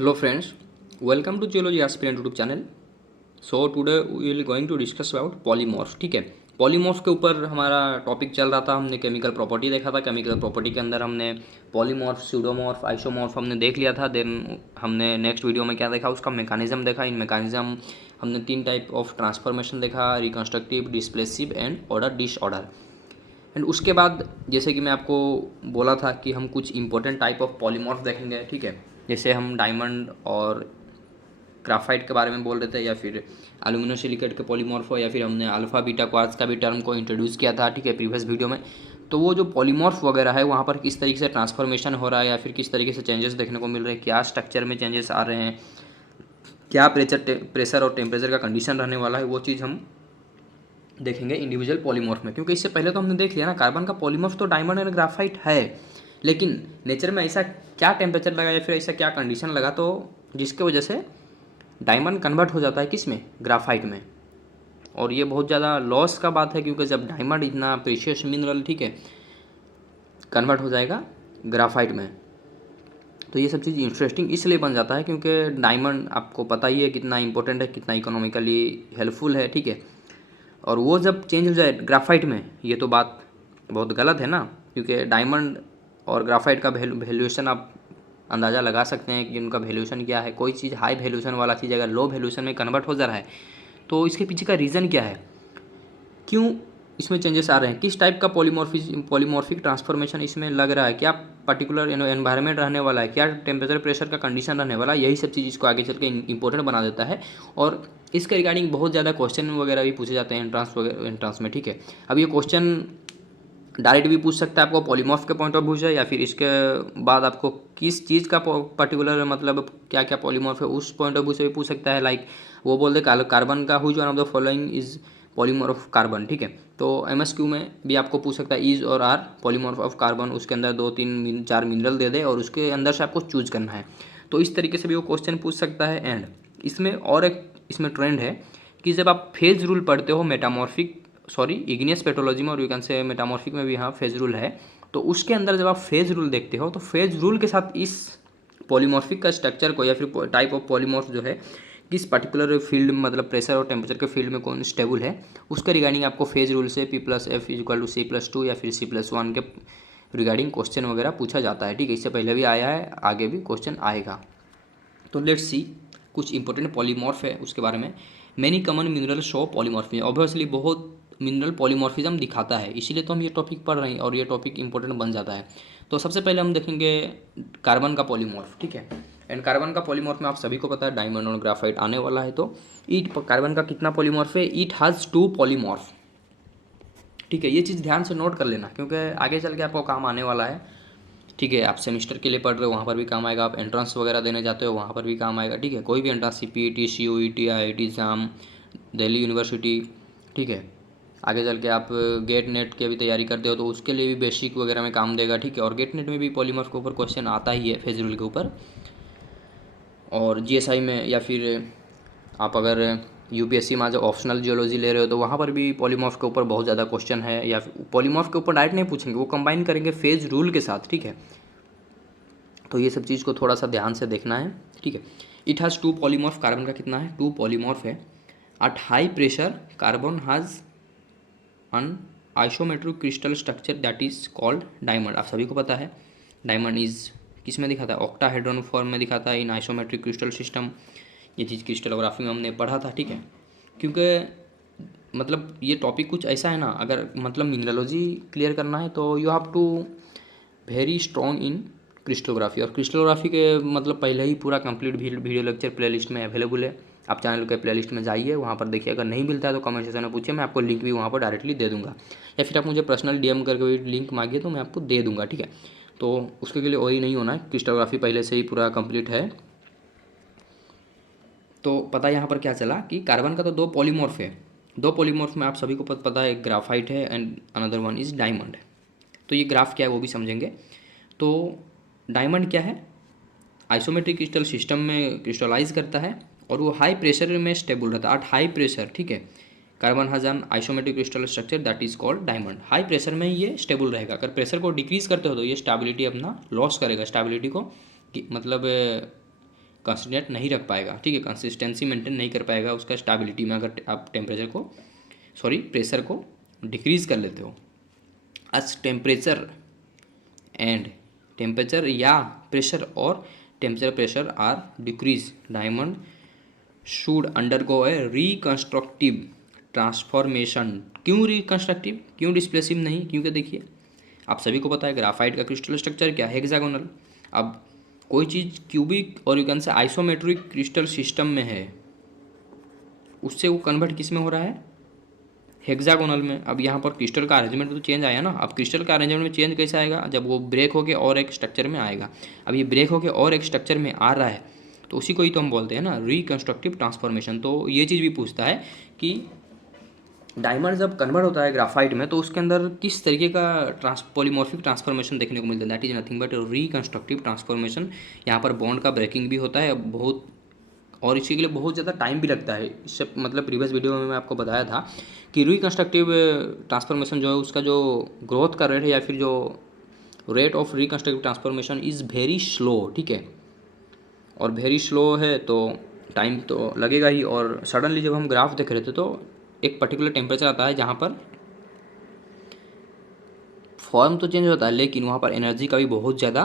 Hello friends, welcome to Geology Aspirant YouTube channel. So today we will going to discuss about polymorph. ठीक है, polymorph के ऊपर हमारा topic चल रहा था. हमने केमिकल प्रॉपर्टी देखा था. केमिकल प्रॉपर्टी के अंदर हमने पॉलीमॉर्फ, स्यूडोमॉर्फ, आइसोमॉर्फ हमने देख लिया था. देन हमने नेक्स्ट वीडियो में क्या देखा, उसका मैकेनिज्म देखा. इन मैकेनिज्म हमने 3 टाइप ऑफ ट्रांसफॉर्मेशन देखा: reconstructive, displacive and order disorder. And उसके बाद जैसे कि मैं आपको बोला था कि हम कुछ इंपॉर्टेंट टाइप ऑफ पॉलीमॉर्फ देखेंगे. ठीक है, जैसे हम डायमंड और ग्राफाइट के बारे में बोल रहे थे, या फिर एल्यूमिनियम सिलिकेट के पॉलीमॉर्फ हो, या फिर हमने अल्फा बीटा क्वार्ट्ज का भी टर्म को इंट्रोड्यूस किया था. ठीक है, प्रीवियस वीडियो में. तो वो जो पॉलीमॉर्फ वगैरह है वहाँ पर किस तरीके से ट्रांसफॉर्मेशन हो रहा है, या फिर किस तरीके से चेंजेस देखने को मिल रहे हैं, क्या स्ट्रक्चर में चेंजेस आ रहे हैं, क्या प्रेशर और टेम्परेचर का कंडीशन रहने वाला है, वो चीज़ हम देखेंगे इंडिविजुअल पॉलीमॉर्फ में. क्योंकि इससे पहले तो हमने देख लिया ना, कार्बन का पॉलीमॉर्फ तो डायमंड और ग्राफाइट है, लेकिन नेचर में ऐसा क्या टेम्परेचर लगा या फिर ऐसा क्या कंडीशन लगा तो जिसके वजह से डायमंड कन्वर्ट हो जाता है किस में, ग्राफाइट में. और ये बहुत ज़्यादा लॉस का बात है, क्योंकि जब डायमंड इतना प्रीशियस मिनरल, ठीक है, कन्वर्ट हो जाएगा ग्राफाइट में, तो ये सब चीज़ इंटरेस्टिंग इसलिए बन जाता है क्योंकि डायमंड आपको पता ही है कितना इंपॉर्टेंट है, कितना इकोनॉमिकली हेल्पफुल है. ठीक है, और वो जब चेंज हो जाए ग्राफाइट में, ये तो बात बहुत गलत है ना. क्योंकि डायमंड और ग्राफाइट का वैल्यूएशन आप अंदाज़ा लगा सकते हैं कि उनका वैल्यूएशन क्या है. कोई चीज़ हाई वैल्यूएशन वाला चीज़ अगर लो वैल्यूएशन में कन्वर्ट हो जा रहा है तो इसके पीछे का रीज़न क्या है, क्यों इसमें चेंजेस आ रहे हैं, किस टाइप का पॉलीमॉर्फिक ट्रांसफॉर्मेशन इसमें लग रहा है, क्या पर्टिकुलर एनवायरनमेंट रहने वाला है, क्या टेम्परेचर प्रेशर का कंडीशन रहने वाला है. यही सब चीज़ इसको आगे चल के इंपॉर्टेंट बना देता है. और इसके रिगार्डिंग बहुत ज़्यादा क्वेश्चन वगैरह भी पूछे जाते हैं एंट्रांस में. ठीक है, अब ये क्वेश्चन डायरेक्ट भी पूछ सकता है आपको पॉलीमॉर्फ के पॉइंट ऑफ व्यू से, या फिर इसके बाद आपको किस चीज़ का पर्टिकुलर मतलब क्या क्या पॉलीमॉर्फ है उस पॉइंट ऑफ व्यू से भी पूछ सकता है. लाइक वो बोल दे कार्बन का हुई one of the following is polymorph of carbon. ठीक है, तो एमएसक्यू में भी आपको पूछ सकता है इज और आर पॉलीमॉर्फ ऑफ कार्बन, उसके अंदर 2-3-4 मिनरल दे दे और उसके अंदर से आपको चूज करना है. तो इस तरीके से भी वो क्वेश्चन पूछ सकता है. एंड इसमें और एक इसमें ट्रेंड है कि जब आप फेज रूल पढ़ते हो इग्नियस पेट्रोलॉजी में, और यू कैन से मेटामॉर्फिक में भी हाँ फेज रूल है, तो उसके अंदर जब आप फेज रूल देखते हो तो फेज रूल के साथ इस पॉलीमॉर्फिक का स्ट्रक्चर को या फिर टाइप ऑफ पॉलीमॉर्फ जो है किस पर्टिकुलर फील्ड में, मतलब प्रेशर और टेम्परेचर के फील्ड में कौन स्टेबल है, उसके रिगार्डिंग आपको फेज रूल से P+F=C+2 या फिर C+1 के रिगार्डिंग क्वेश्चन वगैरह पूछा जाता है. ठीक है, इससे पहले भी आया है, आगे भी क्वेश्चन आएगा. तो लेट्स सी कुछ इंपॉर्टेंट पॉलीमॉर्फ है उसके बारे में. Many common mineral show polymorphism. Obviously बहुत मिनरल पॉलीमॉर्फिज्म दिखाता है, इसीलिए तो हम ये टॉपिक पढ़ रहे हैं और ये टॉपिक इंपॉर्टेंट बन जाता है. तो सबसे पहले हम देखेंगे कार्बन का पॉलीमॉर्फ. ठीक है, एंड कार्बन का पॉलीमॉर्फ में आप सभी को पता है डायमंड और ग्राफाइट आने वाला है. तो कार्बन का कितना पॉलीमॉर्फ है, इट हैज़ 2 पॉलीमॉर्फ. ठीक है, ये चीज़ ध्यान से नोट कर लेना क्योंकि आगे चल के आपको काम आने वाला है. ठीक है, आप सेमेस्टर के लिए पढ़ रहे हो वहाँ पर भी काम आएगा, आप एंट्रेंस वगैरह देने जाते हो वहाँ पर भी काम आएगा. ठीक है, कोई भी entrance, CPET, CUET, IIT exam, Delhi university. ठीक है, आगे चल के आप गेट नेट की भी तैयारी करते हो तो उसके लिए भी बेसिक वगैरह में काम देगा. ठीक है, और गेट नेट में भी पॉलीमॉर्फ के ऊपर क्वेश्चन आता ही है, फेज रूल के ऊपर. और GSI में या फिर आप अगर UPSC में जो ऑप्शनल जियोलॉजी ले रहे हो तो वहाँ पर भी पॉलीमॉर्फ के ऊपर बहुत ज़्यादा क्वेश्चन है. या फिर पॉलीमॉर्फ के ऊपर डायरेक्ट नहीं पूछेंगे, वो कंबाइन करेंगे फेज रूल के साथ. ठीक है, तो ये सब चीज़ को थोड़ा सा ध्यान से देखना है. ठीक है, इट हैज़ 2 पॉलीमॉर्फ. कार्बन का कितना है, 2 पॉलीमॉर्फ है. At high pressure carbon has an isometric crystal structure that is called diamond. आप सभी को पता है डायमंड इज किस में दिखाता है, ऑक्टाहेड्रॉन फॉर्म में दिखाता है इन आइसोमेट्रिक क्रिस्टल सिस्टम. ये चीज़ क्रिस्टलोग्राफी में हमने पढ़ा था. ठीक है, क्योंकि मतलब ये टॉपिक कुछ ऐसा है ना, अगर मतलब मिनरलोजी क्लियर करना है तो you have to very strong in crystallography. और क्रिस्टलोग्राफी के मतलब पहले ही पूरा कंप्लीट वीडियो लेक्चर प्लेलिस्ट में अवेलेबल है. आप चैनल के प्लेलिस्ट में जाइए, वहाँ पर देखिए. अगर नहीं मिलता है तो कमेंट सेक्शन में पूछिए, मैं आपको लिंक भी वहाँ पर डायरेक्टली दे दूँगा. या फिर आप मुझे पर्सनल DM करके भी लिंक मांगिए तो मैं आपको दे दूँगा. ठीक है, तो उसके लिए वही नहीं होना है, क्रिस्टलोग्राफी पहले से ही पूरा कंप्लीट है. तो पता यहाँ पर क्या चला कि कार्बन का तो 2 पॉलीमॉर्फ है. 2 पॉलीमॉर्फ में आप सभी को पता है, ग्राफाइट है and another one is diamond. तो ये ग्राफ क्या है वो भी समझेंगे. तो डायमंड क्या है, आइसोमेट्रिक क्रिस्टल सिस्टम में क्रिस्टलाइज करता है और वो हाई प्रेशर में स्टेबल रहता है. एट हाई प्रेशर, ठीक है, carbon has an isometric crystal structure that is called diamond. High pressure में ये स्टेबल रहेगा. अगर प्रेशर को डिक्रीज करते हो तो ये स्टेबिलिटी अपना लॉस करेगा. स्टेबिलिटी को मतलब कंसिस्टेंट नहीं रख पाएगा, ठीक है, कंसिस्टेंसी मेंटेन नहीं कर पाएगा उसका स्टेबिलिटी में, अगर आप प्रेशर को डिक्रीज़ कर लेते हो। as टेम्परेचर या प्रेशर और temperature pressure are decrease, diamond should undergo a reconstructive transformation. क्यों रिकंस्ट्रक्टिव, क्यों डिस्प्लेसिव नहीं? क्योंकि देखिए आप सभी को पता है ग्राफाइट का क्रिस्टल स्ट्रक्चर क्या है, हेक्सागोनल। अब कोई चीज़ क्यूबिक और यू कैन से आइसोमेट्रिक क्रिस्टल सिस्टम में है, उससे वो कन्वर्ट किस में हो रहा है, हेक्सागोनल में। अब यहाँ पर क्रिस्टल का अरेंजमेंट तो चेंज आया ना। अब क्रिस्टल का अरेंजमेंट में चेंज कैसे आएगा, जब वो ब्रेक होके और एक स्ट्रक्चर में आएगा। अब ये ब्रेक होके और एक स्ट्रक्चर में आ रहा है तो उसी को ही तो हम बोलते हैं ना रिकंस्ट्रक्टिव ट्रांसफॉर्मेशन। तो ये चीज़ भी पूछता है कि डायमंड जब कन्वर्ट होता है ग्राफाइट में तो उसके अंदर किस तरीके का पॉलीमॉर्फिक ट्रांसफॉर्मेशन देखने को मिलता है, that is nothing but reconstructive transformation. यहाँ पर बॉन्ड का ब्रेकिंग भी होता है बहुत, और इसी के लिए बहुत ज़्यादा टाइम भी लगता है। इससे मतलब प्रीवियस वीडियो में मैं आपको बताया था कि रिकंस्ट्रक्टिव ट्रांसफॉर्मेशन जो है उसका जो ग्रोथ का रेट है या फिर जो rate of reconstructive transformation is very slow, ठीक है, और वेरी स्लो है तो टाइम तो लगेगा ही। और सडनली जब हम ग्राफ देख रहे थे तो एक पर्टिकुलर टेम्परेचर आता है जहाँ पर फॉर्म तो चेंज होता है लेकिन वहाँ पर एनर्जी का भी बहुत ज़्यादा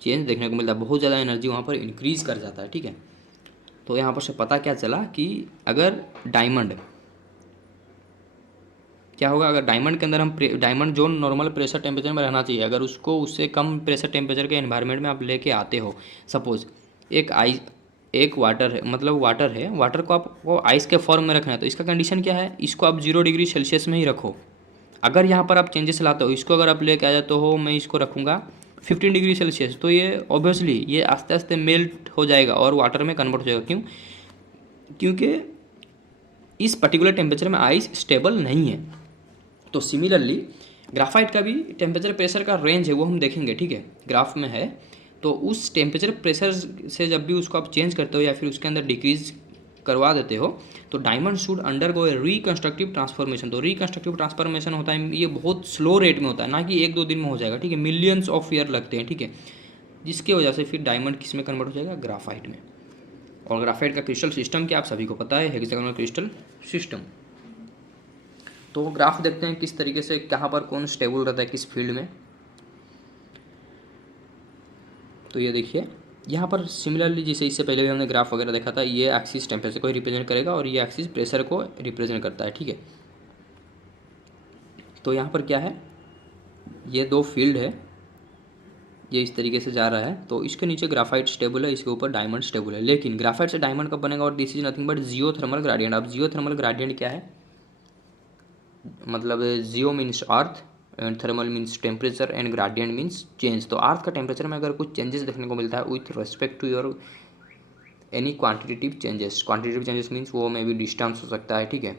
चेंज देखने को मिलता है, बहुत ज़्यादा एनर्जी वहाँ पर इंक्रीज़ कर जाता है, ठीक है। तो यहाँ पर से पता क्या चला कि अगर डायमंड क्या होगा, अगर डायमंड के अंदर हम डायमंड जो नॉर्मल प्रेशर टेम्परेचर में रहना चाहिए, अगर उसको उससे कम प्रेशर टेम्परेचर के एनवायरनमेंट में आप लेके आते हो, सपोज एक वाटर है, मतलब वाटर है, वाटर को आपको आइस के फॉर्म में रखना है तो इसका कंडीशन क्या है, इसको आप 0 डिग्री सेल्सियस में ही रखो। अगर यहाँ पर आप चेंजेस लाते हो, इसको अगर आप लेके आ जाते हो, मैं इसको रखूँगा 15 डिग्री सेल्सियस, तो ये ऑब्वियसली ये आस्ते आस्ते मेल्ट हो जाएगा और वाटर में कन्वर्ट हो जाएगा। क्यों? क्योंकि इस पर्टिकुलर टेम्परेचर में आइस स्टेबल नहीं है। तो सिमिलरली ग्राफाइट का भी टेम्परेचर प्रेशर का रेंज है वो हम देखेंगे, ठीक है, ग्राफ में है। तो उस टेम्परेचर प्रेशर से जब भी उसको आप चेंज करते हो या फिर उसके अंदर डिक्रीज करवा देते हो तो diamond should undergo a reconstructive transformation. तो रिकंस्ट्रक्टिव ट्रांसफॉर्मेशन होता है, ये बहुत स्लो रेट में होता है, ना कि 1-2 दिन में हो जाएगा, ठीक है, मिलियंस ऑफ ईयर लगते हैं, ठीक है, जिसकी वजह से फिर डायमंड किस में कन्वर्ट हो जाएगा, ग्राफाइट में। और ग्राफाइट का क्रिस्टल सिस्टम क्या आप सभी को पता है, हेक्सागोनल क्रिस्टल सिस्टम। तो ग्राफ देखते हैं किस तरीके से कहाँ पर कौन स्टेबल रहता है किस फील्ड में। तो ये देखिए यहाँ पर सिमिलरली जैसे इससे पहले भी हमने ग्राफ वगैरह देखा था, ये एक्सिस टेम्परेचर को रिप्रेजेंट करेगा और ये एक्सिस प्रेशर को रिप्रेजेंट करता है, ठीक है। तो यहाँ पर क्या है, ये 2 फील्ड है, ये इस तरीके से जा रहा है, तो इसके नीचे ग्राफाइट स्टेबल है, इसके ऊपर डायमंड स्टेबल है। लेकिन ग्राफाइट से डायमंड कब बनेगा, और this is nothing but geothermal gradient. अब जियोथर्मल ग्रेडियंट क्या है, मतलब जियो means earth and thermal means temperature and gradient means change. तो अर्थ का टेम्परेचर में अगर कुछ चेंजेस देखने को मिलता है with respect to your any quantitative changes, quantitative changes means वो में भी डिस्टेंस हो सकता है, ठीक है,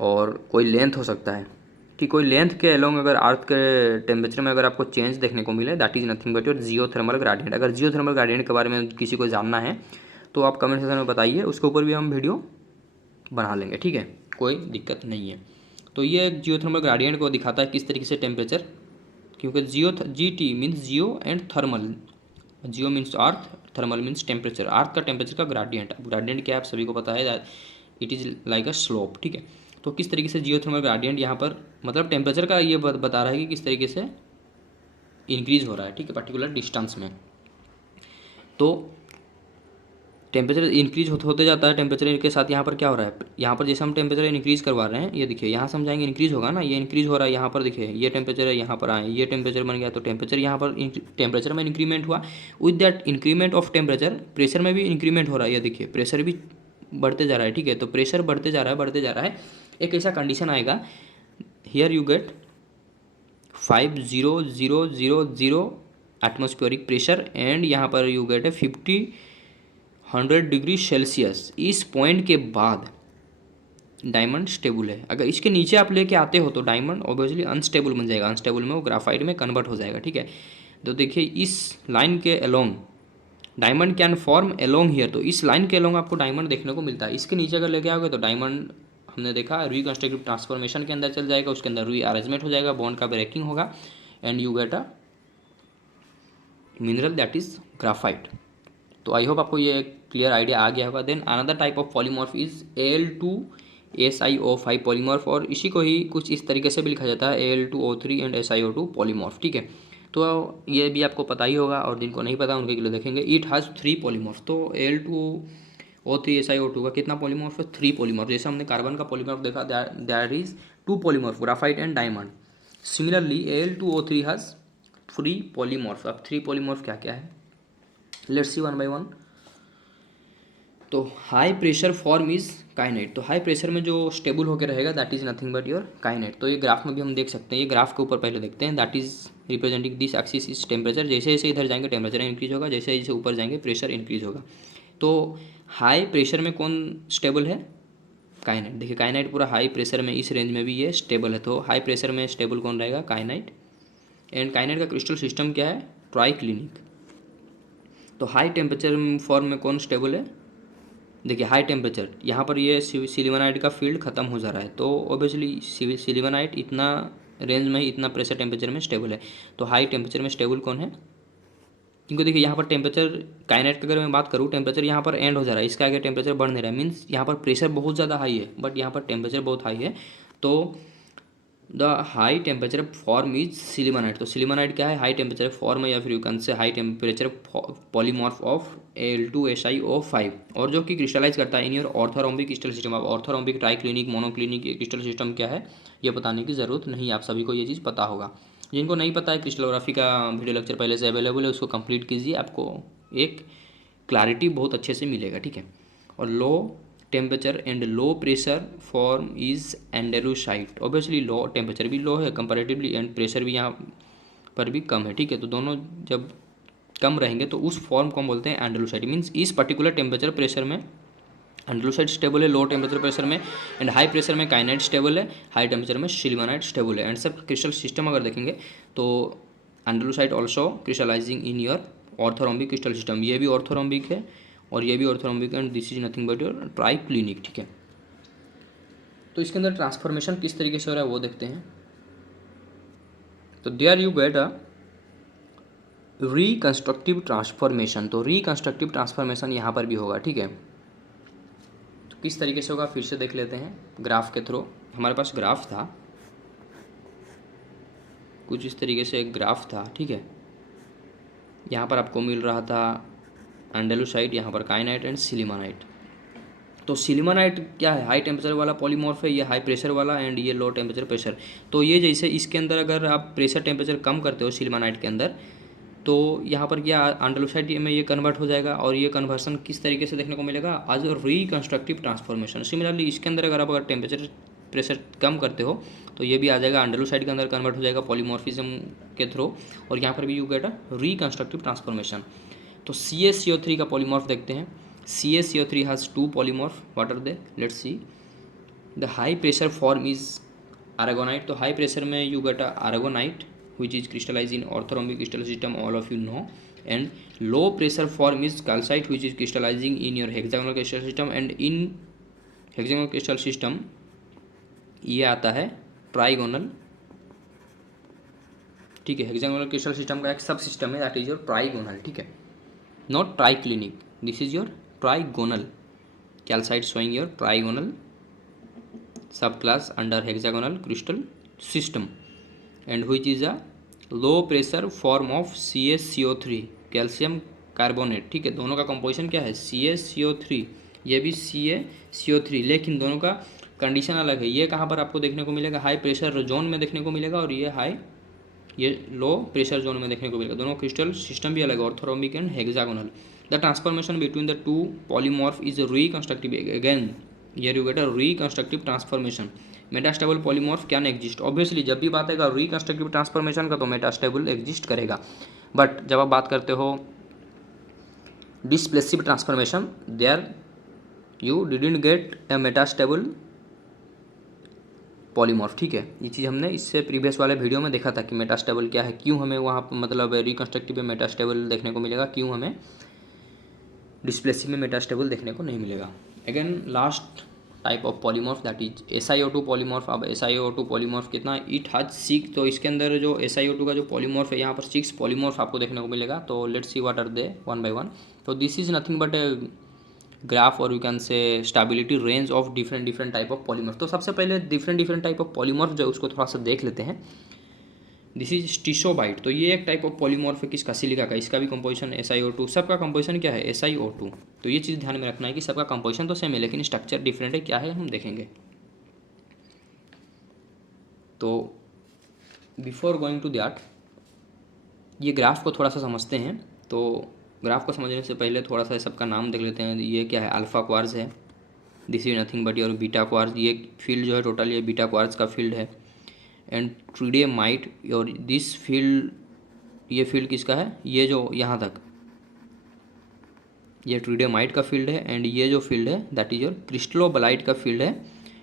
और कोई लेंथ हो सकता है कि कोई लेंथ के अलोंग अगर अर्थ के टेम्परेचर में अगर आपको चेंज देखने को मिले, that is nothing but your geothermal gradient. अगर जियोथर्मल ग्रेडियंट के बारे में किसी को जानना है तो आप कमेंट सेक्शन में बताइए, उसके ऊपर भी हम वीडियो बना लेंगे, ठीक है, कोई दिक्कत नहीं है। तो ये जियोथर्मल ग्रेडियंट को दिखाता है किस तरीके से टेम्परेचर, क्योंकि GT means geo and thermal, geo means earth, thermal means temperature, earth का टेम्परेचर का ग्रेडियंट। ग्रेडियंट क्या है आप सभी को पता है, it is like a slope, ठीक है। तो किस तरीके से जियोथर्मल ग्रेडियंट यहाँ पर मतलब टेम्परेचर का ये बता रहा है कि किस तरीके से इंक्रीज हो रहा है, ठीक है, पर्टिकुलर डिस्टेंस में। तो टेम्परेचर इंक्रीज होते जाता है, टेम्परेचर के साथ यहाँ पर क्या हो रहा है, यहाँ पर जैसे हम टेम्परेचर इंक्रीज करवा रहे हैं, ये देखिए यहाँ से हम जाएंगे इंक्रीज होगा ना, ये इंक्रीज हो रहा है, यहाँ पर देखिए ये टेम्परेचर है, यहाँ पर आए ये टेम्परेचर बन गया, तो टेम्परेचर यहाँ पर टेम्परेचर में इंक्रीमेंट हुआ। With that increment of temperature pressure में भी इंक्रीमेंट हो रहा है, ये देखिए प्रेशर भी बढ़ते जा रहा है, ठीक है। तो प्रेशर बढ़ते जा रहा है, एक ऐसा कंडीशन आएगा, here you get 50,000 atmospheric pressure and यहाँ पर यू गेट 100 डिग्री सेल्सियस। इस पॉइंट के बाद डायमंड स्टेबल है। अगर इसके नीचे आप लेके आते हो तो डायमंड ऑब्वियसली अनस्टेबल बन जाएगा, अनस्टेबल में वो ग्राफाइट में कन्वर्ट हो जाएगा, ठीक है। तो देखिए इस लाइन के along diamond can form along here, तो इस लाइन के अलोंग आपको डायमंड देखने को मिलता है। इसके नीचे अगर लेके आओगे तो डायमंड हमने देखा रिकंस्ट्रक्टिव ट्रांसफॉर्मेशन के अंदर चल जाएगा, उसके अंदर रीअरेंजमेंट हो जाएगा, बॉन्ड का ब्रेकिंग होगा and you get a mineral that is graphite. तो आई होप आपको ये क्लियर आइडिया आ गया होगा। Then another type of polymorph is Al2SiO5 polymorph, और इसी को ही कुछ इस तरीके से भी लिखा जाता है Al2O3 एंड SiO2 पॉलीमॉर्फ, ठीक है। तो ये भी आपको पता ही होगा, और जिनको नहीं पता उनके लिए देखेंगे। It has 3 polymorph. तो Al2O3 SiO2 का कितना पॉलीमॉर्फ है? 3 पॉलीमॉर्फ। जैसे हमने कार्बन का पॉलीमॉर्फ देखा, that is 2 polymorph, graphite and diamond. Similarly Al2O3 has 3 polymorph. अब 3 पॉलीमॉर्फ क्या क्या है, let's see one by one. तो high pressure form is kyanite. तो हाई प्रेशर में जो स्टेबल होकर रहेगा that is nothing but your kyanite. तो ये ग्राफ में भी हम देख सकते हैं, ये ग्राफ के ऊपर पहले देखते हैं। That is representing this axis is temperature. जैसे जैसे इधर जाएंगे टेम्परेचर इंक्रीज होगा, जैसे जैसे ऊपर जाएंगे प्रेशर इंक्रीज होगा। तो हाई प्रेशर में कौन स्टेबल है? काइनेट। देखिए काइनेट पूरा हाई प्रेशर में, इस रेंज में भी ये स्टेबल है। तो हाई प्रेशर में स्टेबल कौन रहेगा? काइनेट। एंड काइनेट का क्रिस्टल सिस्टम क्या है? ट्राइक्लिनिक। तो हाई टेम्परेचर फॉर्म में कौन स्टेबल है? देखिए हाई टेम्परेचर, यहाँ पर ये सिलिवनाइट का फील्ड खत्म हो जा रहा है, तो ऑब्वियसली सिलिवनाइट इतना रेंज में, इतना प्रेशर टेम्परेचर में स्टेबल है। तो हाई टेम्परेचर में स्टेबल कौन है? क्योंकि देखिए यहाँ पर टेम्परेचर, काइनेट की अगर मैं बात करूँ, टेम्परेचर यहाँ पर एंड हो जा रहा है, इसका आगे टेम्परेचर बढ़ नहीं रहा है। मीन्स यहाँ पर प्रेशर बहुत ज़्यादा हाई है, बट यहाँ पर टेम्परेचर बहुत हाई है। तो the high temperature form is sillimanite. तो सिलिवनाइट क्या है? हाई टेम्परेचर फॉर्म है, या फिर you can say high temperature polymorph of Al2SiO5, और जो कि क्रिस्टलाइज करता है in your orthorhombic crystal system. अब orthorhombic, triclinic, monoclinic crystal system क्या है ये बताने की ज़रूरत नहीं, आप सभी को ये चीज़ पता होगा। जिनको नहीं पता है, क्रिस्टलोग्राफी का वीडियो लेक्चर पहले से अवेलेबल है, उसको कंप्लीट कीजिए, आपको एक क्लैरिटी बहुत अच्छे से मिलेगा, ठीक है। और low temperature and low pressure form is andalusite. Obviously low temperature भी लो है कंपैरेटिवली, एंड प्रेशर भी यहाँ पर भी कम है, ठीक है। तो दोनों जब कम रहेंगे तो उस फॉर्म को हम बोलते हैं एंडेलुसाइट। मीन्स इस पर्टिकुलर टेम्परेचर प्रेशर में एंडेलुसाइट स्टेबल है, लो टेम्परेचर प्रेशर में, एंड हाई प्रेशर में काइनेट स्टेबल है, हाई टेम्परेचर में सिलिवनाइट स्टेबल है। एंड सब क्रिस्टल सिस्टम अगर देखेंगे तो andalusite also crystallizing in your orthorhombic crystal system. ये भी ऑर्थोरोम्बिक है और ये भी orthorhombic, and this is nothing but your triclinic, ठीक है। तो इसके अंदर ट्रांसफॉर्मेशन किस तरीके से हो रहा है वो देखते हैं। तो there you get a reconstructive transformation. तो रिकंस्ट्रक्टिव ट्रांसफॉर्मेशन यहाँ पर भी होगा, ठीक है। तो किस तरीके से होगा फिर से देख लेते हैं ग्राफ के थ्रू। हमारे पास ग्राफ था, कुछ इस तरीके से एक ग्राफ था, ठीक है। यहाँ पर आपको मिल रहा था एंडेलुसाइट, यहाँ पर काइनाइट एंड सिलिवनाइट। तो सिलिवनाइट क्या है? हाई टेम्परेचर वाला पॉलीमॉर्फ है, ये हाई प्रेशर वाला, एंड ये लो टेम्परेचर प्रेशर। तो ये जैसे इसके अंदर अगर आप प्रेशर टेम्परेचर कम करते हो सिलिवनाइट के अंदर, तो यहाँ पर क्या एंडेलुसाइट में ये कन्वर्ट हो जाएगा, और ये कन्वर्सन किस तरीके से देखने को मिलेगा? As a reconstructive transformation. Similarly इसके अंदर अगर आप टेम्परेचर प्रेशर कम करते हो तो ये भी आ जाएगा, एंडेलुसाइट के अंदर कन्वर्ट हो जाएगा पॉलीमॉर्फिज्म के थ्रू, और यहाँ पर भी you get a reconstructive transformation. तो CaCO3 का पॉलीमॉर्फ देखते हैं। CaCO3 has 2 polymorph. What are they? Let's see. The high pressure form is aragonite. तो high pressure में you get a aragonite which is crystallized in orthorhombic crystal system, all of you know. And low pressure form is calcite which is crystallizing in your hexagonal crystal system. And in hexagonal crystal system ये आता है trigonal, ठीक है। Hexagonal crystal system का एक सब system है, that is your trigonal, ठीक है, not triclinic. This is your trigonal. Calcite showing your trigonal subclass under hexagonal crystal system, and which is a low pressure form of CaCO3 calcium carbonate, ठीक है। दोनों का composition क्या है? CaCO3, ये भी CaCO3, लेकिन दोनों का कंडीशन अलग है। ये कहाँ पर आपको देखने को मिलेगा? हाई प्रेशर जोन में देखने को मिलेगा, और ये लो प्रेशर जोन में देखने को मिलेगा। दोनों क्रिस्टल सिस्टम भी अलग है, orthorhombic and hexagonal. The transformation between the two polymorph is reconstructive. Again, here you get a reconstructive transformation. Metastable polymorph can exist. Obviously, जब भी बात आएगा reconstructive transformation का तो metastable exist करेगा. But जब आप बात करते हो displacive transformation, there you didn't get a metastable polymorph, ठीक है। ये चीज़ हमने इससे प्रीवियस वाले वीडियो में देखा था कि मेटास्टेबल क्या है, क्यों हमें वहाँ मतलब रिकंस्ट्रक्टिव में मेटास्टेबल देखने को मिलेगा, क्यों हमें डिस्प्लेसिव में मेटास्टेबल देखने को नहीं मिलेगा। Again last type of polymorph that is SiO2 polymorph. अब SiO2 पॉलीमॉर्फ कितना, इट हैज 6, तो इसके अंदर जो SiO2 का जो पॉलीमॉर्फ है यहाँ पर 6 पॉलीमॉर्फ आपको देखने को मिलेगा। तो let's see what are they one by one. तो this is nothing but a graph और you can say stability range of different different type of polymorph. तो सबसे पहले different different type of polymorph जो उसको थोड़ा सा देख लेते हैं। दिस इज स्टिशोबाइट, तो ये एक टाइप ऑफ पॉलीमॉर्फ है किसका, सिलिका का। इसका भी कंपोजिशन SiO2, सबका कंपोजिशन क्या है SiO2। तो ये चीज़ ध्यान में रखना है कि सबका कंपोजिशन तो सेम है लेकिन स्ट्रक्चर डिफरेंट है, क्या है हम देखेंगे। तो बिफोर गोइंग टू दैट ये ग्राफ को थोड़ा सा समझते हैं। तो ग्राफ को समझने से पहले थोड़ा सा सबका नाम देख लेते हैं। ये क्या है, अल्फा क्वार्ज है, this is nothing but your beta quartz. ये फील्ड जो है टोटल ये बीटा क्वार्ज का फील्ड है। एंड ट्रीडियमाइट और दिस फील्ड, ये फील्ड किसका है, ये जो यहाँ तक ये ट्रीडियमाइट का फील्ड है। एंड ये जो फील्ड है दैट इज योर क्रिस्टलोबलाइट का फील्ड है।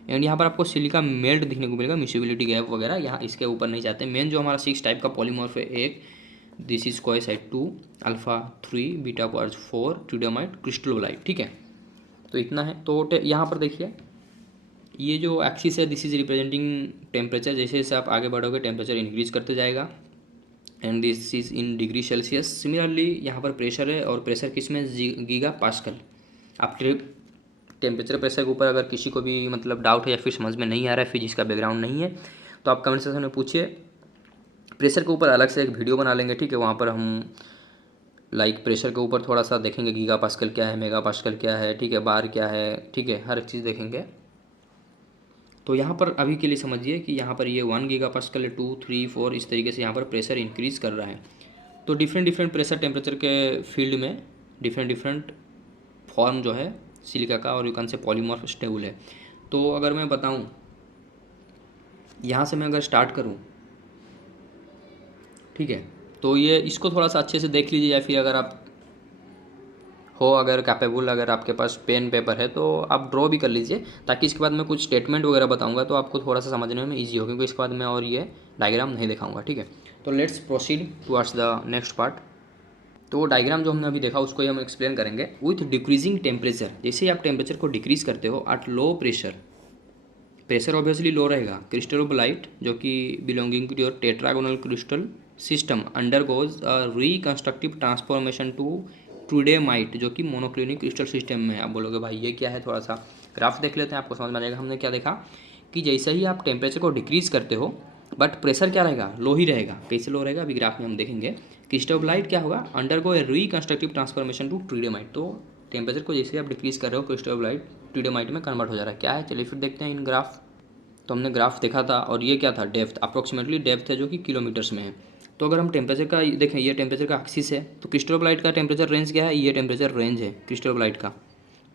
एंड यहाँ पर आपको सिलिका मेल्ट दिखने को मिलेगा, मिसिबिलिटी गैप वगैरह यहाँ इसके ऊपर नहीं जाते। मेन जो हमारा 6 टाइप का पॉलीमॉर्फ है, एक this is coesite 2, alpha 3, beta quartz 4, tridymite, cristobalite, ठीक है। तो इतना है। तो यहाँ पर देखिए ये जो एक्सिस है दिस इज रिप्रेजेंटिंग टेम्परेचर। जैसे जैसे आप आगे बढ़ोगे टेम्परेचर इंक्रीज करते जाएगा। And this is in degree Celsius. Similarly यहाँ पर प्रेशर है और प्रेशर किस में, गीगा पास्कल। आप टेम्परेचर प्रेशर के ऊपर अगर किसी को भी मतलब डाउट है या फिर समझ में नहीं आ रहा है, फिजिक्स का बैकग्राउंड नहीं है, तो आप कमेंट सेक्शन में पूछिए। प्रेशर के ऊपर अलग से एक वीडियो बना लेंगे, ठीक है। वहाँ पर हम लाइक प्रेशर के ऊपर थोड़ा सा देखेंगे, गीगा पास्कल क्या है, मेगा पास्कल क्या है, ठीक है, बार क्या है, ठीक है, हर एक चीज़ देखेंगे। तो यहाँ पर अभी के लिए समझिए कि यहाँ पर ये 1 गीगा पास्कल, 2, 3, 4 इस तरीके से यहाँ पर प्रेशर इंक्रीज़ कर रहा है। तो डिफरेंट डिफरेंट प्रेशर टेम्परेचर के फील्ड में डिफरेंट डिफरेंट फॉर्म जो है सिलिका का और यू कैन से पॉलीमॉर्फ स्टेबल है। तो अगर मैं बताऊँ यहाँ से मैं अगर स्टार्ट करूँ, ठीक है, तो ये इसको थोड़ा सा अच्छे से देख लीजिए, या फिर अगर आप हो अगर कैपेबल, अगर आपके पास पेन पेपर है तो आप ड्रॉ भी कर लीजिए, ताकि इसके बाद मैं कुछ स्टेटमेंट वगैरह बताऊंगा तो आपको थोड़ा सा समझने में ईजी हो, क्योंकि इसके बाद मैं और ये डायग्राम नहीं दिखाऊंगा, ठीक है। तो let's proceed towards the next part. तो वो डायग्राम जो हमने अभी देखा उसको ही हम एक्सप्लेन करेंगे। विथ डिक्रीजिंग टेम्परेचर, जैसे ही आप टेम्परेचर को डिक्रीज करते हो at low pressure, pressure obviously low रहेगा, क्रिस्टलोबलाइट जो कि belonging to your tetragonal crystal system undergoes a reconstructive transformation to tridymite जो कि मोनोक्लिनिक क्रिस्टल सिस्टम में है। आप बोलोगे भाई ये क्या है, थोड़ा सा ग्राफ देख लेते हैं, आपको समझ में आ जाएगा। हमने क्या देखा कि जैसे ही आप टेम्परेचर को डिक्रीज करते हो बट प्रेशर क्या रहेगा, लो ही रहेगा। कैसे लो रहेगा अभी ग्राफ में हम देखेंगे। क्रिस्टलोबलाइट क्या होगा, undergo a reconstructive transformation to tridymite. तो टेम्परेचर को जैसे आप डिक्रीज कर रहे हो क्रिस्टलोबलाइट ट्रूडेमाइट में कन्वर्ट हो जा रहा है। क्या है, चलिए फिर देखते हैं इन ग्राफ। तो हमने ग्राफ देखा था और ये क्या था, डेप्थ, अप्रोक्सीमेटली डेप्थ है जो कि किलोमीटर्स में है। तो अगर हम टेम्परेचर का देखें, ये टेम्परेचर का एक्सिस है, तो क्रिस्टलोबलाइट का टेम्परेचर रेंज क्या है, ये टेम्परेचर रेंज है क्रिस्टलोबलाइट का।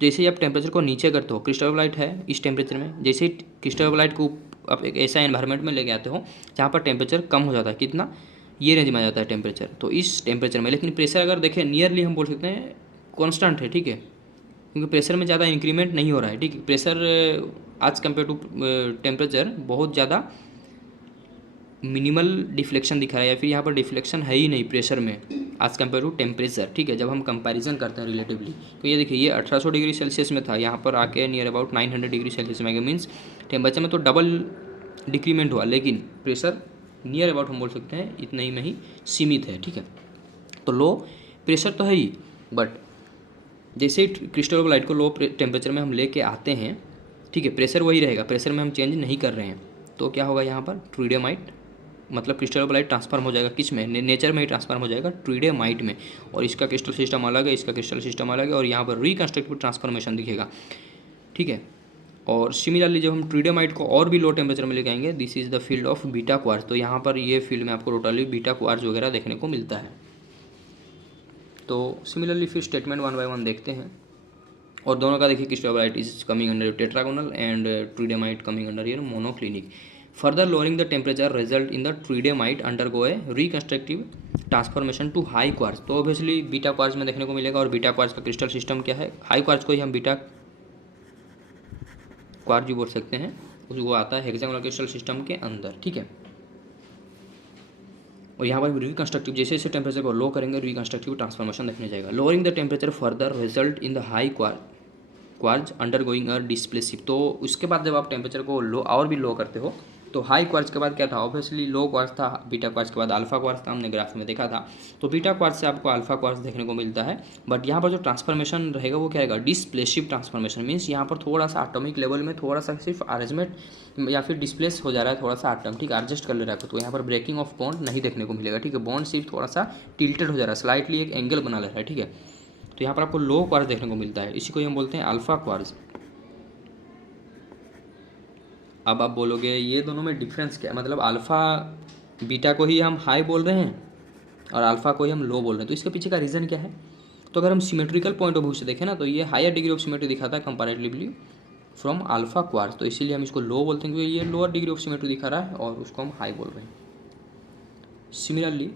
जैसे ही आप टेम्परेचर को नीचे करते हो, क्रिस्टलोबलाइट है इस टेम्परेचर में, जैसे ही क्रिस्टलोबलाइट को आप एक ऐसा एनवायरनमेंट में लेके आते हो जहाँ पर टेम्परेचर कम हो जाता है, कितना, ये रेंज में आ जाता है टेम्परेचर, तो इस टेम्परेचर में। लेकिन प्रेशर अगर देखें नियरली हम बोल सकते हैं कॉन्स्टेंट है, ठीक है, क्योंकि प्रेशर में ज़्यादा इंक्रीमेंट नहीं हो रहा है, ठीक है। प्रेशर आज कम्पेयर टू टेम्परेचर बहुत ज़्यादा मिनिमल डिफ्लेक्शन दिखा रहा है, या फिर यहाँ पर डिफ्लेक्शन है ही नहीं प्रेशर में आज कम्पेयर टू टेम्परेचर, ठीक है। जब हम कंपैरिजन करते हैं रिलेटिवली, तो ये देखिए ये 1800 डिग्री सेल्सियस में था, यहाँ पर आके नियर अबाउट 900 डिग्री सेल्सियस में, मीन्स टेम्परेचर में तो डबल डिक्रीमेंट हुआ, लेकिन प्रेशर नियर अबाउट हम बोल सकते हैं इतना ही में ही सीमित है, ठीक है। तो लो प्रेशर तो है ही, बट जैसे ही क्रिस्टलोबलाइट को लो टेम्परेचर में हम लेके आते हैं, ठीक है, प्रेशर वही रहेगा, प्रेशर में हम चेंज नहीं कर रहे हैं, तो क्या होगा यहाँ पर ट्रूडेमाइट मतलब क्रिस्टलोबलाइट ट्रांसफॉर्म हो जाएगा किस में, नेचर में ही ट्रांसफॉर्म हो जाएगा ट्रूडेमाइट में। और इसका क्रिस्टल सिस्टम अलग है, इसका क्रिस्टल सिस्टम अलग है, और यहाँ पर रिकंस्ट्रक्टिव ट्रांसफॉर्मेशन दिखेगा, ठीक है। और सिमिलरली जब हम ट्रूडेमाइट को और भी लो टेम्परेचर में लेके आएंगे, this is the field of beta quartz. तो यहाँ पर ये फील्ड में आपको टोटली बीटा क्वार्ज वगैरह देखने को मिलता है। तो सिमिलरली फिर स्टेटमेंट 1 बाय 1 देखते हैं। और दोनों का देखिए, cristobalite is coming under tetragonal and tridymite coming under your monoclinic. Further lowering the temperature result in the tridymite undergo a reconstructive transformation to high quartz. तो ऑब्वियसली बीटा क्वार्ज में देखने को मिलेगा, और बीटा क्वार्ज का crystal system क्या है, high quartz को ही हम बीटा क्वार्ज बोल सकते हैं, वो आता है हेक्सागोनल क्रिस्टल सिस्टम के अंदर, ठीक है। और यहाँ पर रिकंस्ट्रक्टिव जैसे जैसे टेम्परेचर को लो करेंगे रिकंस्ट्रक्टिव ट्रांसफॉर्मेशन देखने जाएगा। Lowering the temperature further result in the high quartz quartz undergoing a displacive. तो उसके बाद जब आप टेम्परेचर को लो और भी लो करते हो तो हाई क्वार्ज के बाद क्या था, ऑब्वियसली लो क्वार्ज था, बीटा क्वार्ज के बाद अल्फा क्वार्ज था, हमने ग्राफ में देखा था। तो बीटा क्वार्ज से आपको अल्फा क्वार्ज देखने को मिलता है। बट यहाँ पर जो ट्रांसफॉर्मेशन रहेगा वो क्या रहेगा, डिस्प्लेसिव ट्रांसफॉर्मेशन। मीन्स यहाँ पर थोड़ा सा एटॉमिक लेवल में थोड़ा सा सिर्फ अरेंजमेंट या फिर डिस्प्लेस हो जा रहा है थोड़ा सा एटम, ठीक है, एडजस्ट कर ले रहा है। तो यहाँ पर ब्रेकिंग ऑफ बॉन्ड नहीं देखने को मिलेगा, ठीक है। बॉन्ड सिर्फ थोड़ा सा टिल्टेड हो जा रहा है, स्लाइटली एक एंगल बना ले रहा है, ठीक है। तो यहाँ पर आपको लो क्वार्ज देखने को मिलता है, इसी को हम बोलते हैं अल्फा क्वार्ज। अब आप बोलोगे ये दोनों में डिफरेंस क्या है, मतलब अल्फ़ा बीटा को ही हम हाई बोल रहे हैं और अल्फ़ा को ही हम लो बोल रहे हैं, तो इसके पीछे का रीज़न क्या है। तो अगर हम सिमेट्रिकल पॉइंट ऑफ व्यू से देखें ना, तो ये हायर डिग्री ऑफ सिमेट्री दिखाता है कंपैरेटिवली फ्रॉम अल्फ़ा क्वार्ज। तो इसीलिए हम इसको लो बोलते हैं, क्योंकि ये लोअर डिग्री ऑफ सिमेट्री दिखा रहा है और उसको हम हाई बोल रहे हैं। Similarly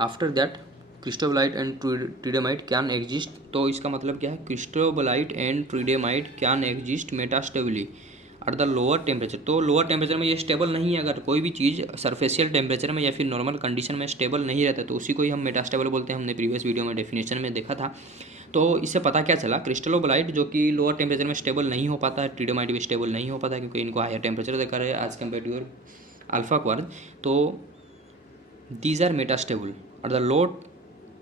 after that cristobalite and tridymite can exist. तो इसका मतलब क्या है, cristobalite and tridymite can exist metastably at the lower temperature. तो लोअर टेम्परेचर में ये स्टेबल नहीं है। अगर कोई भी चीज़ सरफेशियल टेम्परेचर में या फिर नॉर्मल कंडीशन में स्टेबल नहीं रहता तो उसी को ही हम मेटास्टेबल बोलते हैं। हमने प्रीवियस वीडियो में डेफिनेशन में देखा था। तो इससे पता क्या चला, क्रिस्टलोबलाइट जो कि लोअर टेम्परेचर में स्टेबल नहीं हो पाता है, ट्रीडेमाइट भी स्टेबल नहीं हो पाता है क्योंकि इनको हायर टेम्परेचर देखा रहे as compare to alpha quartz. तो दीज आर मेटास्टेबल और द लो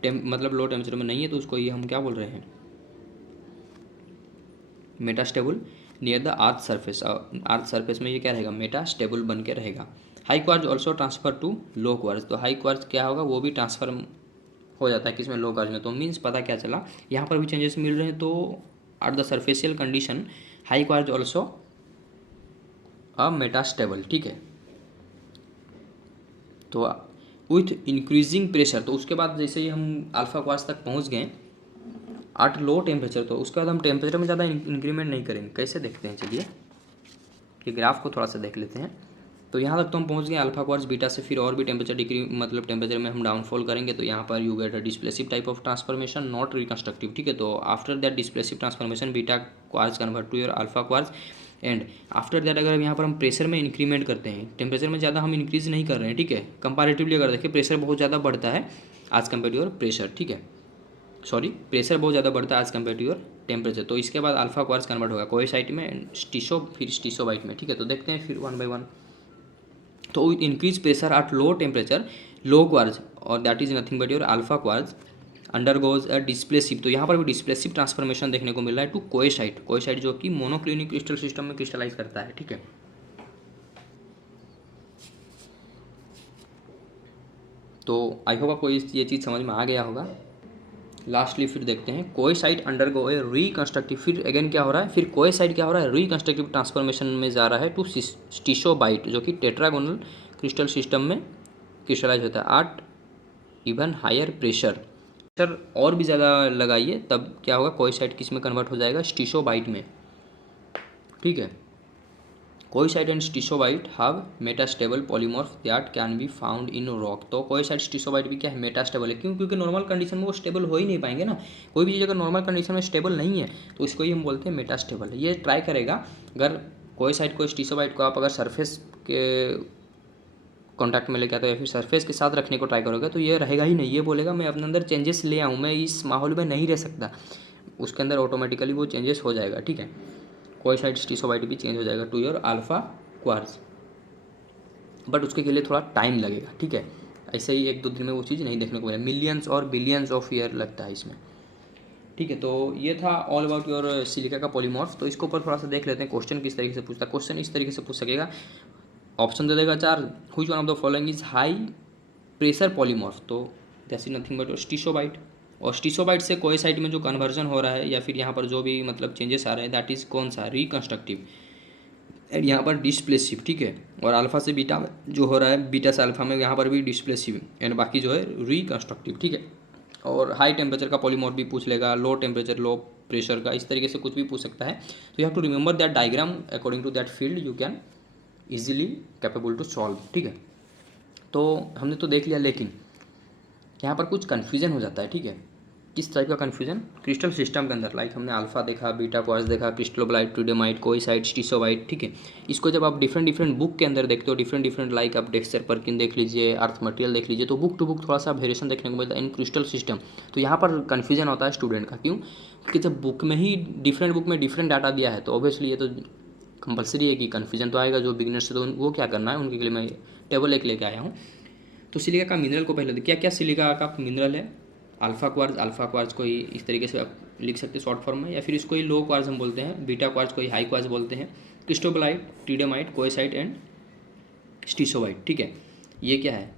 मतलब लो टेम्परेचर में नहीं है, तो उसको ये हम क्या बोल रहे हैं, metastable near the earth surface. Earth surface में ये क्या रहेगा, मेटास्टेबल बन के रहेगा। High quartz also transfer to low quartz. तो हाई क्वार्ज क्या होगा, वो भी ट्रांसफर हो जाता है किसमें, लो क्वार्ज में। तो मीन्स पता क्या चला, यहाँ पर भी चेंजेस मिल रहे हैं। तो at the surficial condition high quartz also a metastable, ठीक है। तो विथ इंक्रीजिंग प्रेशर, तो उसके बाद जैसे ही हम अल्फा क्वार्ज तक पहुँच गए एट लो टेम्परेचर, तो उसके बाद हम टेम्परेचर में ज़्यादा इंक्रीमेंट नहीं करेंगे। कैसे देखते हैं, चलिए कि ग्राफ को थोड़ा सा देख लेते हैं। तो यहाँ तक तो हम पहुँच गए अल्फा क्वार्ज बीटा से, फिर और भी टेम्परेचर डिक्री मतलब टेम्परेचर में हम डाउनफॉल करेंगे तो यहाँ पर you get a displacive type of transformation not reconstructive, ठीक है। तो after that displacive transformation beta quartz convert to your alpha quartz and after that अगर यहाँ पर हम प्रेशर में इंक्रीमेंट करते हैं, टेम्परेचर में ज़्यादा हम इंक्रीज नहीं कर रहे हैं, ठीक है। कंपैरेटिवली अगर देखें प्रेशर बहुत ज़्यादा बढ़ता है आज कम्पेयर टू योर प्रेशर, ठीक है, सॉरी प्रेशर बहुत ज़्यादा बढ़ता है आज कम्पेयर टू योर टेम्परेचर। तो इसके बाद अल्फा क्वार्ज कन्वर्ट होगा कोएसाइट में, स्टीसो फिर स्टीसोबाइट में, ठीक है। तो देखते हैं फिर वन बाय वन। तो increase pressure at low temperature low quartz और that is nothing but your alpha quartz undergoes a displacive. तो यहाँ पर भी डिस्प्लेसिव ट्रांसफॉर्मेशन देखने को मिल रहा है टू कोएसाइट। कोएसाइट जो कि मोनोक्लिनिक क्रिस्टल सिस्टम में क्रिस्टलाइज करता है, ठीक है। तो आई होप आपको ये चीज़ समझ में आ गया होगा। लास्टली फिर देखते हैं कोएसाइट अंडरगो ए रिकंस्ट्रक्टिव। फिर अगेन क्या हो रहा है, फिर कोएसाइट क्या हो रहा है, रिकंस्ट्रक्टिव ट्रांसफॉर्मेशन में जा रहा है टू स्टीसोबाइट जो कि टेट्रागोनल क्रिस्टल सिस्टम में क्रिस्टलाइज होता है एट इवन हायर प्रेशर। और भी ज़्यादा लगाइए तब क्या होगा, कोएसाइट किस में कन्वर्ट हो जाएगा, स्टीसोबाइट में, ठीक है। Coesite and stishovite have metastable polymorph that can be found in rock. तो कोएसाइट स्टीसोबाइट भी क्या है, मेटास्टेबल है। क्यों, क्योंकि नॉर्मल कंडीशन में वो स्टेबल हो ही नहीं पाएंगे ना। कोई भी चीज़ अगर नॉर्मल कंडीशन में स्टेबल नहीं है तो इसको ही हम बोलते हैं मेटास्टेबल। ये ट्राई करेगा, अगर कोएसाइट को स्टीसोबाइट को आप अगर सरफेस के कॉन्टैक्ट में लेके आते हो या फिर सरफेस के साथ रखने को ट्राई करोगे तो ये रहेगा ही नहीं। ये बोलेगा मैं अपने अंदर चेंजेस ले आऊँ, मैं इस माहौल में नहीं रह सकता। उसके अंदर ऑटोमेटिकली वो चेंजेस हो जाएगा, ठीक है। कोएसाइट स्टीसोबाइट भी चेंज हो जाएगा to your alpha quartz, but उसके लिए थोड़ा टाइम लगेगा, ठीक है। ऐसे ही एक दो दिन में वो चीज़ नहीं देखने को मिलेगा, मिलियंस और बिलियंस ऑफ ईयर लगता है इसमें, ठीक है। तो ये था ऑल अबाउट योर सिलिका का पॉलीमॉर्फ। तो इसके ऊपर थोड़ा सा देख लेते हैं क्वेश्चन किस तरीके से पूछता है। क्वेश्चन इस तरीके से पूछ सकेगा, ऑप्शन दे देगा 4, which one of the following is high pressure polymorph. तो दैट इज नथिंग बट स्टीसोबाइट। और स्टीसोबाइट से कोएसाइट में जो कन्वर्जन हो रहा है या फिर यहाँ पर जो भी मतलब चेंजेस आ रहे हैं दैट इज़ कौन सा, रिकंस्ट्रक्टिव। एंड यहाँ पर डिस्प्लेसिव, ठीक है। और अल्फा से बीटा जो हो रहा है, बीटा से अल्फा में यहाँ पर भी डिस्प्लेसिव एंड बाकी जो है रिकंस्ट्रक्टिव, ठीक है। और हाई टेम्परेचर का पॉलीमॉर्फ भी पूछ लेगा, लो टेम्परेचर लो प्रेशर का, इस तरीके से कुछ भी पूछ सकता है। तो you have to remember that diagram according to that field you can easily capable to solve, ठीक है। तो हमने तो देख लिया, लेकिन यहाँ पर कुछ कन्फ्यूजन हो जाता है, ठीक है। किस टाइप का कन्फ्यूजन, क्रिस्टल सिस्टम के अंदर, लाइक हमने अल्फा देखा, बीटा क्वार्ट्ज देखा, क्रिस्टलोबाइट, ट्यूडेमाइट, कोइसाइट, स्टिसोबाइट, ठीक है। इसको जब आप डिफरेंट डिफरेंट बुक के अंदर देखते हो, डिफरेंट डिफरेंट लाइक आप डेक्सटर परकिन देख लीजिए, अर्थ मटेरियल देख लीजिए, तो बुक टू बुक थोड़ा सा वेरिएशन देखने को मिलता है इन क्रिस्टल सिस्टम। तो यहाँ पर कन्फ्यूजन होता है स्टूडेंट का, क्यों? क्योंकि जब बुक में ही डिफरेंट बुक में डिफरेंट डाटा दिया है तो ऑब्वियसली ये तो कंपलसरी है कि कन्फ्यूजन तो आएगा। जो बिगिनर्स है तो वो क्या करना है, उनके लिए मैं टेबल एक लेके आया हूँ। तो सिलिका का मिनरल को पहले क्या क्या सिलिका का मिनरल है, अल्फा क्वार्ट्ज को ही इस तरीके से आप लिख सकते हैं शॉर्ट फॉर्म में, या फिर इसको ही लो क्वार्ट्ज हम बोलते हैं, बीटा क्वार्ट्ज को ही हाई क्वार्ट्ज बोलते हैं, क्रिस्टोबलाइट, ट्यूडेमाइट, कोएसाइट एंड स्टिसोबाइट, ठीक है। ये क्या है,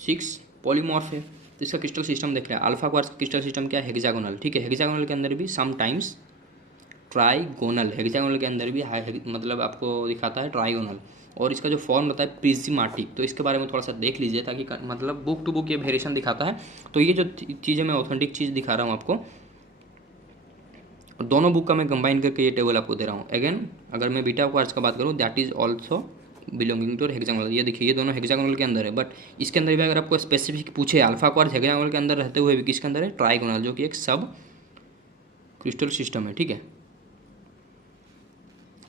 6 पॉलीमॉर्फ है। तो इसका क्रिस्टल सिस्टम देख रहे हैं, अल्फा क्वार्ट्ज क्रिस्टल सिस्टम क्या है, हेक्सागोनल, ठीक है। हेक्सागोनल के अंदर भी समटाइम्स ट्राइगोनल, हेक्सागोनल के अंदर भी मतलब आपको दिखाता है ट्राइगोनल, और इसका जो फॉर्म होता है प्रिज्मेटिक। तो इसके बारे में थोड़ा सा देख लीजिए ताकि मतलब बुक टू बुक ये वेरिएशन दिखाता है। तो ये जो चीज़ें मैं ऑथेंटिक चीज़ दिखा रहा हूँ आपको, दोनों बुक का मैं कंबाइन करके ये टेबल आपको दे रहा हूँ। अगेन अगर मैं बीटा क्वार्ट्ज का बात करूँ, that is also belonging to hexagonal. ये देखिए ये दोनों हेक्सागोनल के अंदर है, बट इसके अंदर भी अगर आपको स्पेसिफिक पूछे अल्फा क्वार्ट्ज हेक्सागोनल के अंदर रहते हुए भी किसके अंदर है, ट्राइगोनल, जो कि एक सब क्रिस्टल सिस्टम है, ठीक है।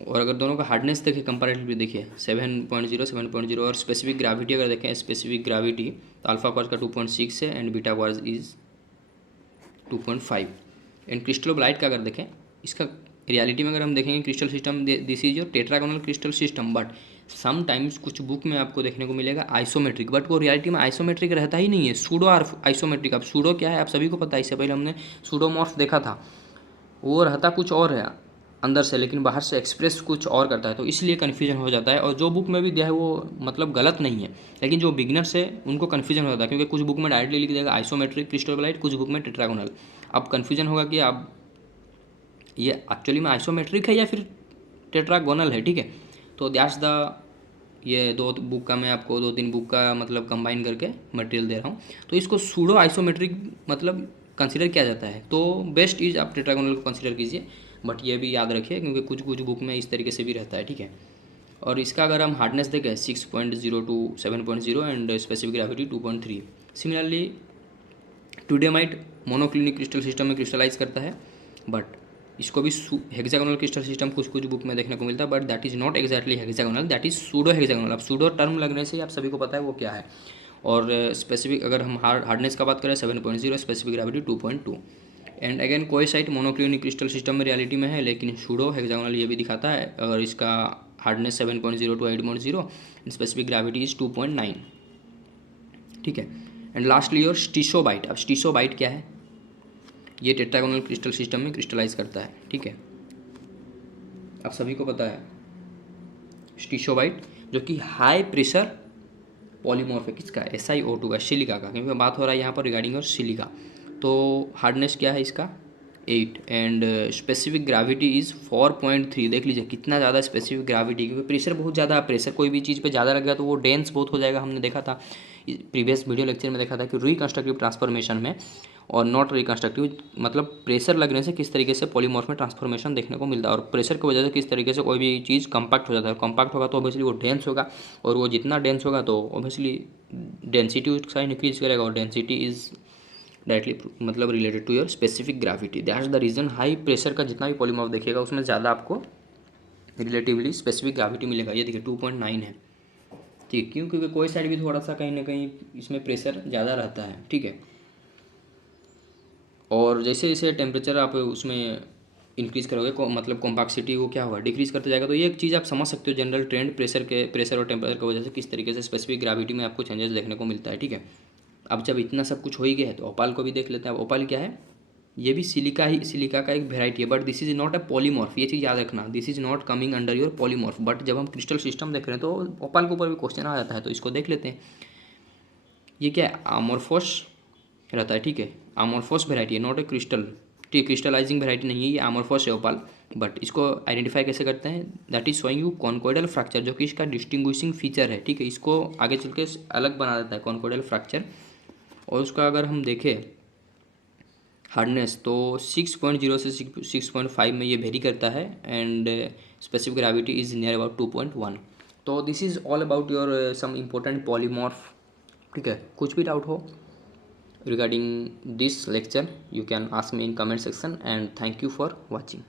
और अगर दोनों का हार्डनेस देखें कंपैरेटिवली, देखिए 7.0 और स्पेसिफिक ग्रेविटी अगर देखें, स्पेसिफिक ग्रेविटी तो अल्फा क्वार्ट्ज का 2.6 है and beta quartz is 2.5। And cristobalite का अगर देखें, इसका रियलिटी में अगर हम देखेंगे crystal system, this is your tetragonal crystal system, but sometimes कुछ बुक में आपको देखने को मिलेगा आइसोमेट्रिक, बट वो रियलिटी में आइसोमेट्रिक रहता ही नहीं है, सूडो आइसोमेट्रिक। अब सूडो क्या है आप सभी को पता है, इससे पहले हमने सूडोमॉर्फ देखा था, वो रहता कुछ और है अंदर से, लेकिन बाहर से एक्सप्रेस कुछ और करता है, तो इसलिए कन्फ्यूजन हो जाता है। और जो बुक में भी दिया है वो मतलब गलत नहीं है, लेकिन जो बिगनर्स है उनको कन्फ्यूजन हो जाता है, क्योंकि कुछ बुक में डायरेक्टली लिख देगा आइसोमेट्रिक क्रिस्टलोबाइट, कुछ बुक में टेट्रागोनल। अब कन्फ्यूजन होगा कि आप ये एक्चुअली में आइसोमेट्रिक है या फिर टेट्रागोनल है, ठीक है। तो दैट्स द, ये दो बुक का मैं आपको 2-3 बुक का मतलब कंबाइन करके मटेरियल दे रहा हूँ। तो इसको सूडो आइसोमेट्रिक मतलब कंसिडर किया जाता है, तो बेस्ट इज आप टेट्रागोनल को कंसिडर कीजिए, बट ये भी याद रखिए क्योंकि कुछ कुछ बुक में इस तरीके से भी रहता है, ठीक है। और इसका अगर हम हार्डनेस देखें 6.0 to 7.0 and specific gravity 2.3। Similarly tridymite monoclinic crystal system में क्रिस्टलाइज करता है, बट इसको भी हेक्सागोनल क्रिस्टल सिस्टम कुछ कुछ बुक में देखने को मिलता है, but that is not exactly hexagonal, that is pseudo hexagonal. अब सूडो टर्म लगने से आप सभी को पता है वो क्या है। और स्पेसिफिक अगर हम हार्डनेस का बात करें 7.0, specific gravity 2.2। And again coesite monoclinic crystal system में रियलिटी में है, लेकिन सूडो हेक्सागोनल ये भी दिखाता है, और इसका hardness 7.0 to 8.0, specific gravity is 2.9, ठीक है। एंड लास्टली और स्टिसोबाइट। अब स्टिसोबाइट क्या है, ये टेट्रागोनल क्रिस्टल सिस्टम में क्रिस्टलाइज करता है, ठीक है, आप सभी को पता है स्टिसोबाइट, जो कि हाई प्रेशर पॉलीमॉर्फ है, किसका, SiO2 का, सिलिका का, क्योंकि बात हो रहा है यहाँ पर रिगार्डिंग और सिलिका। तो हार्डनेस क्या है इसका 8 एंड स्पेसिफिक ग्रेविटी इज़ 4.3। देख लीजिए कितना ज़्यादा स्पेसिफिक ग्रेविटी, क्योंकि प्रेशर बहुत ज़्यादा है, प्रेशर कोई भी चीज़ पे ज़्यादा लग गया तो वो डेंस बहुत हो जाएगा। हमने देखा था प्रीवियस वीडियो लेक्चर में, देखा था कि रिकंस्ट्रक्टिव ट्रांसफॉर्मेशन में और नॉट रिकंस्ट्रक्टिव, मतलब प्रेशर लगने से किस तरीके से पॉलीमॉर्फ में ट्रांसफॉर्मेशन देखने को मिलता है, और प्रेशर की वजह से किस तरीके से कोई भी चीज़ कम्पैक्ट हो जाता है। कम्पैक्ट होगा तो ऑब्वियसली वो डेंस होगा, और वो जितना डेंस होगा तो ऑब्वियसली डेंसिटी उसका इंक्रीज करेगा, और डेंसिटी इज़ डायरेक्टली मतलब related to your specific gravity. That's the reason high pressure का जितना भी पॉलीमॉर्फ देखिएगा उसमें ज़्यादा आपको रिलेटिवली स्पेसिफिक ग्रेविटी मिलेगा। ये देखिए 2.9 है, ठीक, क्यों, क्योंकि कोई साइड भी थोड़ा सा कहीं ना कहीं इसमें प्रेशर ज़्यादा रहता है, ठीक है। और जैसे जैसे टेम्परेचर आप उसमें इंक्रीज़ करोगे मतलब कॉम्पैक्सिटी वो क्या होगा, डिक्रीज़ करते जाएगा। तो ये एक चीज़ आप समझ सकते हो जनरल ट्रेंड प्रेशर और टेम्परेचर की वजह से किस तरीके से स्पेसिफिक ग्रेविटी में आपको चेंजेस देखने को मिलता है, ठीक है। अब जब इतना सब कुछ हो ही गया है तो ओपाल को भी देख लेते हैं। अब ओपाल क्या है, ये भी सिलिका का एक वेराइटी है, but this is not a polymorph, ये चीज़ याद रखना, this is not coming under your polymorph. But जब हम क्रिस्टल सिस्टम देख रहे हैं तो ओपाल के ऊपर भी क्वेश्चन आ जाता है, तो इसको देख लेते हैं। ये क्या है, अमोर्फोस रहता है, ठीक है, अमोर्फोस वेराइटी है, नॉट ए क्रिस्टल, ठीक, क्रिस्टलाइजिंग वेराइटी नहीं है, ये अमोर्फोस है ओपाल। बट इसको आइडेंटिफाई कैसे करते हैं, that is showing you conchoidal fracture, जो कि इसका डिस्टिंग्विशिंग फीचर है, ठीक है, इसको आगे चल के अलग बना देता है कॉन्कोइडल फ्रैक्चर। और उसका अगर हम देखें हार्डनेस तो 6.0 से 6.5 में ये वेरी करता है, and specific gravity is near about 2.1। तो this is all about your some important polymorph, ठीक है। कुछ भी डाउट हो regarding this lecture, you can ask me in comment section, and thank you for watching.